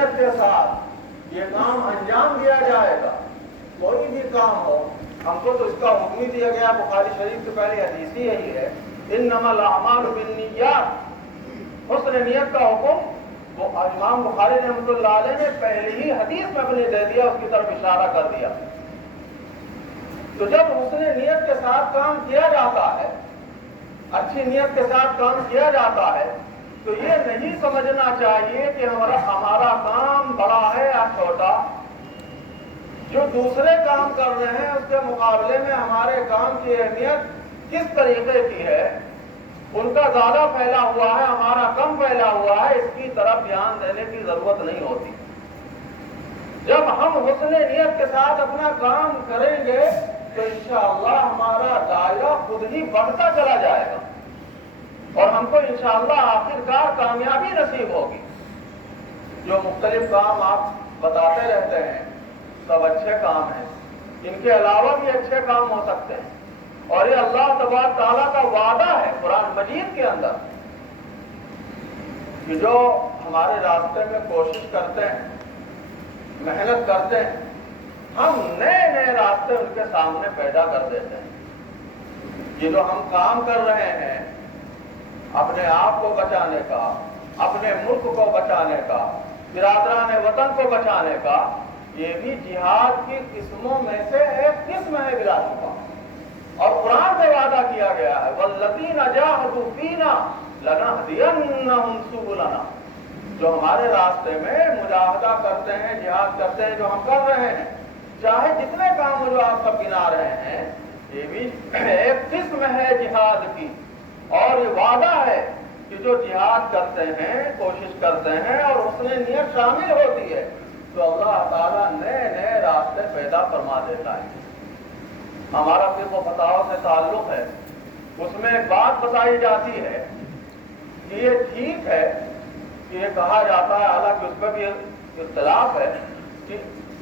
نیت کے ساتھ یہ کام انجام دیا جائے گا، کوئی بھی کام ہو، ہم کو تو اس کا حکم ہی دیا گیا، بخاری شریف سے پہلے حدیث ہی یہی ہے، انما الاعمال بالنیات، حسن نیت کا حکم وہ امام بخاری رحمۃ اللہ علیہ نے پہلے ہی حدیث میں اپنے دے دیا، اس کی طرف اشارہ کر دیا۔ تو جب حسن نیت کے ساتھ کام کیا جاتا ہے، اچھی نیت کے ساتھ کام کیا جاتا ہے، تو یہ نہیں سمجھنا چاہیے کہ ہمارا کام بڑا ہے یا چھوٹا، جو دوسرے کام کر رہے ہیں اس کے مقابلے میں ہمارے کام کی اہمیت کس طریقے کی ہے، ان کا زیادہ پھیلا ہوا ہے، ہمارا کم پھیلا ہوا ہے، اس کی طرف دھیان دینے کی ضرورت نہیں ہوتی۔ جب ہم حسن نیت کے ساتھ اپنا کام کریں گے تو انشاءاللہ ہمارا دائرہ خود ہی بڑھتا چلا جائے گا اور ہم کو انشاءاللہ آخرکار کامیابی نصیب ہوگی۔ جو مختلف کام آپ بتاتے رہتے ہیں سب اچھے کام ہیں، ان کے علاوہ بھی اچھے کام ہو سکتے ہیں، اور یہ اللہ تبارک تعالیٰ کا وعدہ ہے قرآن مجید کے اندر کہ جو ہمارے راستے میں کوشش کرتے ہیں، محنت کرتے ہیں، ہم نئے نئے راستے ان کے سامنے پیدا کر دیتے ہیں۔ یہ جو ہم کام کر رہے ہیں اپنے آپ کو بچانے کا، اپنے ملک کو بچانے کا، برادران وطن کو بچانے کا، یہ بھی جہاد کی قسموں میں سے ایک قسم ہے بلا شبہ، اور قرآن میں وعدہ کیا گیا ہے وَالَّذِينَ جَاهَدُوا فِينَا لَنَهْدِيَنَّهُمْ سُبُلَنَا، جو ہمارے راستے میں مجاہدہ کرتے ہیں، جہاد کرتے ہیں، جو ہم کر رہے ہیں، چاہے جتنے کام جو آپ سب گنا رہے ہیں، یہ بھی ایک قسم ہے جہاد کی، اور یہ وعدہ ہے کہ جو جہاد کرتے ہیں، کوشش کرتے ہیں اور اس میں نیت شامل ہوتی ہے تو اللہ تعالیٰ نئے نئے راستے پیدا فرما دیتا ہے۔ ہمارا فقہ و فتاوی سے تعلق ہے، اس میں ایک بات بتائی جاتی ہے کہ یہ ٹھیک ہے کہ یہ کہا جاتا ہے، حالانکہ اس پہ بھی اختلاف ہے، کہ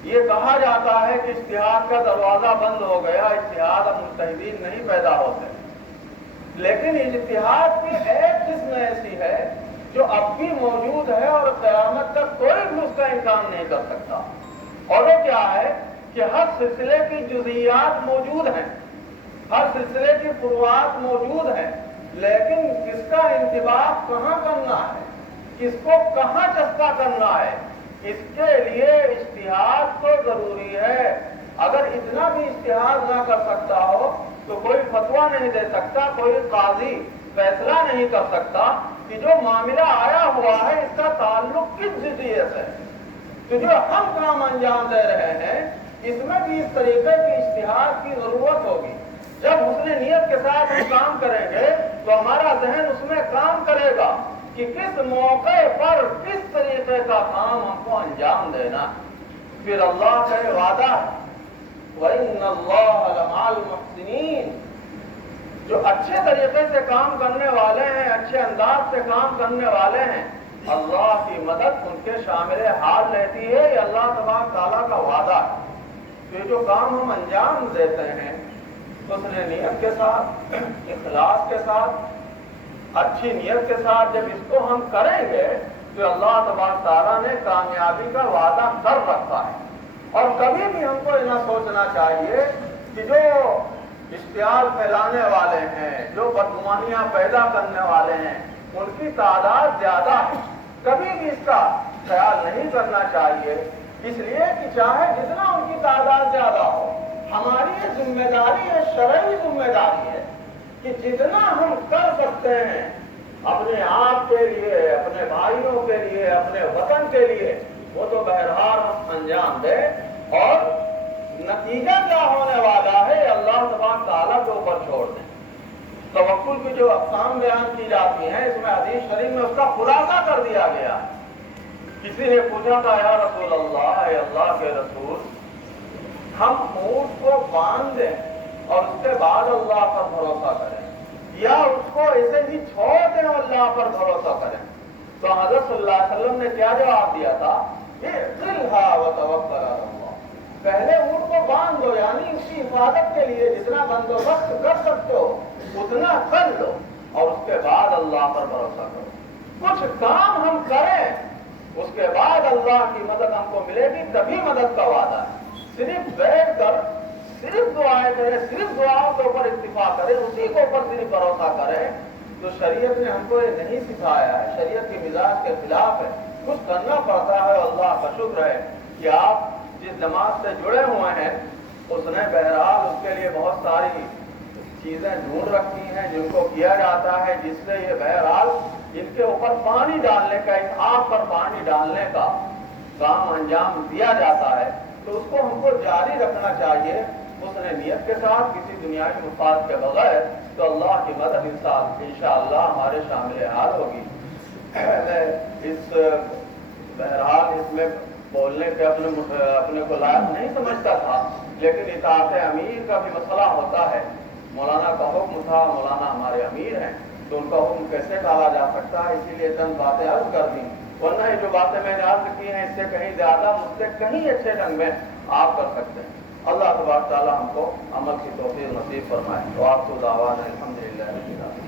یہ کہا جاتا ہے کہ اجتہاد کا دروازہ بند ہو گیا، اجتہاد اب مجتہدین نہیں پیدا ہوتے، لیکن اجتہاد کی ایک قسم ایسی ہے جو اب بھی موجود ہے اور قیامت تک کوئی بھی اس کا انکار نہیں کر سکتا، اور وہ کیا ہے کہ ہر سلسلے کی جزئیات موجود ہیں، ہر سلسلے کی فروعات موجود ہیں، لیکن کس کا انتباہ کہاں کرنا ہے، کس کو کہاں چسپاں کرنا ہے، اس کے لیے اجتہاد تو ضروری ہے۔ اگر اتنا بھی اجتہاد نہ کر سکتا ہو تو کوئی فتویٰ نہیں دے سکتا، کوئی قاضی فیصلہ نہیں کر سکتا کہ جو معاملہ آیا ہوا ہے اس کا تعلق کس جزئیت سے ہے۔ تو جو ہم کام انجام دے رہے ہیں اس میں بھی اس طریقے کی اجتہاد کی ضرورت ہوگی۔ جب حسن نیت کے ساتھ ہم کام کریں گے تو ہمارا ذہن اس میں کام کرے گا کہ کس موقع پر کس طریقے کا کام ہم کو انجام دینا ہے۔ پھر اللہ کا وعدہ ہے وَإِنَّ اللَّهَ لَمَعَ الْمُحْسِنِينَ، جو اچھے طریقے سے کام کرنے والے ہیں، اچھے انداز سے کام کرنے والے ہیں، اللہ کی مدد ان کے شامل حال رہتی ہے، یہ اللہ تبارک تعالیٰ کا وعدہ ہے۔ یہ جو کام ہم انجام دیتے ہیں حسن نیت کے ساتھ، اخلاص کے ساتھ، اچھی نیت کے ساتھ جب اس کو ہم کریں گے تو اللہ تبارک تعالیٰ نے کامیابی کا وعدہ کر رکھا ہے۔ اور کبھی بھی ہم کو نہ سوچنا چاہیے کہ جو اشتعال پھیلانے والے ہیں، جو بدگمانیاں پیدا کرنے والے ہیں، ان کی تعداد زیادہ ہے، کبھی بھی اس کا خیال نہیں کرنا چاہیے، اس لیے کہ چاہے جتنا ان کی تعداد زیادہ ہو، ہماری یہ ذمہ داری ہے، شرعی ذمہ داری ہے کہ جتنا ہم کر سکتے ہیں اپنے آپ کے لیے، اپنے بھائیوں کے لیے، اپنے وطن کے لیے، وہ تو بہرحال ہم انجام دیں، اور نتیجہ کیا ہونے والا ہے اللہ تبارک تعالیٰ کے اوپر چھوڑ دیں۔ توکل کی جو اقسام بیان کی جاتی ہیں اس میں حدیث شریف میں اس کا خلاصہ کر دیا گیا۔ کسی نے پوچھا تھا یا رسول اللہ، اے اللہ کے رسول، ہم اونٹ کو باندھ دیں اور اس کے بعد اللہ پر بھروسہ کریں، یا اس کو ایسے ہی چھوڑ دیں اور اللہ پر بھروسہ کریں؟ تو حضرت صلی اللہ علیہ وسلم نے کیا جواب دیا تھا؟ اعقلها وتوکل علی اللہ، پہلے اونٹ کو باندھ دو، یعنی اس کی حفاظت کے لیے جتنا بندوبست کر سکتے ہو اتنا کر لو، اور اس کے بعد اللہ پر بھروسہ کرو۔ کچھ کام ہم کریں اس کے بعد اللہ کی مدد ہم کو ملے گی، تبھی مدد کا وعدہ ہے۔ صرف بیٹھ کر صرف دعائیں کریں، صرف دعاؤں کے اوپر اتفاق کریں، اسی کے اوپر صرف بھروسہ کریں، تو شریعت نے ہم کو یہ نہیں سکھایا ہے، شریعت کے مزاج کے خلاف ہے۔ کچھ کرنا پڑتا ہے، اللہ کا شکر ہے کہ آپ جس جماعت سے جڑے ہوئے ہیں اس نے بہرحال اس کے لیے بہت ساری چیزیں ڈھونڈ رکھی ہیں جن کو کیا جاتا ہے، جس سے یہ بہرحال ان کے اوپر پانی ڈالنے کا، اس آگ پر پانی ڈالنے کا کام انجام دیا جاتا ہے، تو اس کو ہم کو جاری رکھنا چاہیے اس نے نیت کے ساتھ، کسی دنیاوی مفاد کے بغیر، تو اللہ کی مدد انشاءاللہ ہمارے شامل حال ہوگی۔ میں اس بہرحال اس میں بولنے کے اپنے کو لائق نہیں سمجھتا تھا، لیکن اطاعت امیر کا بھی مسئلہ ہوتا ہے۔ مولانا کا حکم تھا، مولانا ہمارے امیر ہیں، تو ان کا حکم کیسے ٹالا جا سکتا ہے، اسی لیے چند باتیں عرض کر دیں، ورنہ یہ جو باتیں میں نے عرض کی ہیں اس سے کہیں زیادہ، مجھ سے کہیں اچھے ڈھنگ میں آپ کر سکتے ہیں۔ اللہ تبارک تعالیٰ ہم کو عمل کی توفیق نصیب فرمائے۔ وآخر دعوانا الحمدللہ رب العالمین۔